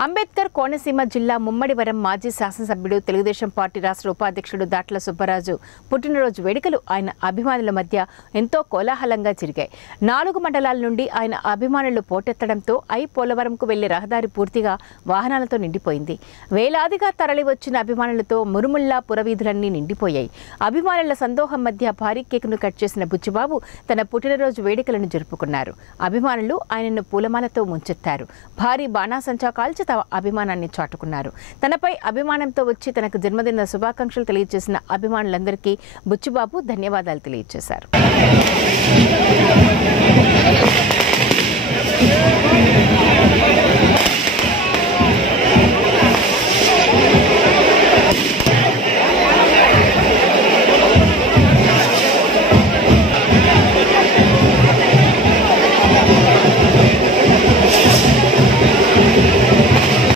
అంబేద్కర్ కోనసీమ జిల్లా ముమ్మడివరం మాజీ శాసనసభ్యుడు తెలుగుదేశం పార్టీ రాష్ట్ర ఉపాధ్యక్షుడు దాట్ల సుబ్బరాజు పుట్టినరోజు వేడుకలు ఆయన అభిమానుల మధ్య ఎంతో కోలాహలంగా జరిగాయి. 4 మండలాల నుండి ఆయన అభిమానులు పోటెత్తడంతో పోలవరంకు వెళ్లే రహదారి పూర్తిగా వాహనాలతో నిండిపోయింది. వేలాదిగా తరలివచ్చిన అభిమానులతో మురుముల్లా పురవీధులన్నీ నిండిపోయాయి. అభిమానుల సందోహం మధ్య భారీ కేకును కట్ చేసిన బుచ్చిబాబు తన పుట్టినరోజు వేడుకలను జరుపుకున్నారు. అభిమానులు ఆయనను పూలమాలతో ముంచెత్తారు. భారీ బాణాసంచా కాల్చి తమ అభిమానాన్ని చాటుకున్నారు. తనపై అభిమానంతో వచ్చి తనకు జన్మదిన శుభాకాంక్షలు తెలియజేసిన అభిమానులందరికీ బుచ్చిబాబు ధన్యవాదాలు తెలియజేశారు.